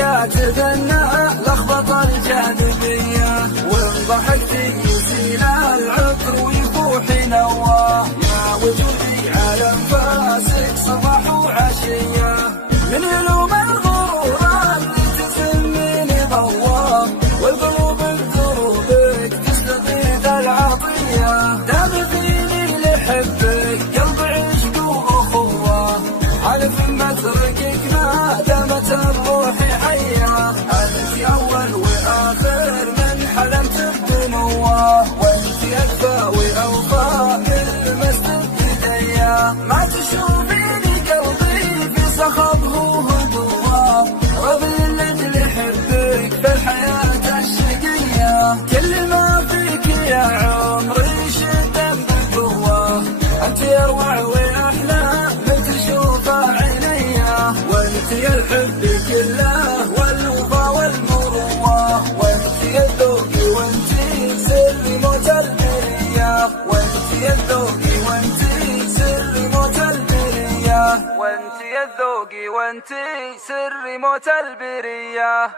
الحياة تثنى لخبط الجاذبية، وإن ضحكتي يزيل العطر ويفوح نواه. يا وجودي عالم فاسق صباح وعشية، من يلوم الغرور اللي تسميني ضواه، والقلوب بدروبك تستغيث العطية. دام فيني لحبك قلب عشق وأخوة، عارف متركك ما دامت الروح حية. أنت أول وآخر من حلمت بنواه، وأنت أكفى وأوفى من لمست بيديا. ما تشوفيني قلبي في صخبه وهدواه، راضي لأجل حبك في الحياة الشقية. كل ما فيك يا عمري شدم بقوة، أنت أروع وأحلى من تشوفه عينيا. وأنت الحب كله والوفا والمروة، وأنت الذوق وأنت سر موت البرية. وأنت الذوق وأنت سر موت البرية، وأنت الذوق وأنت سر موت البرية.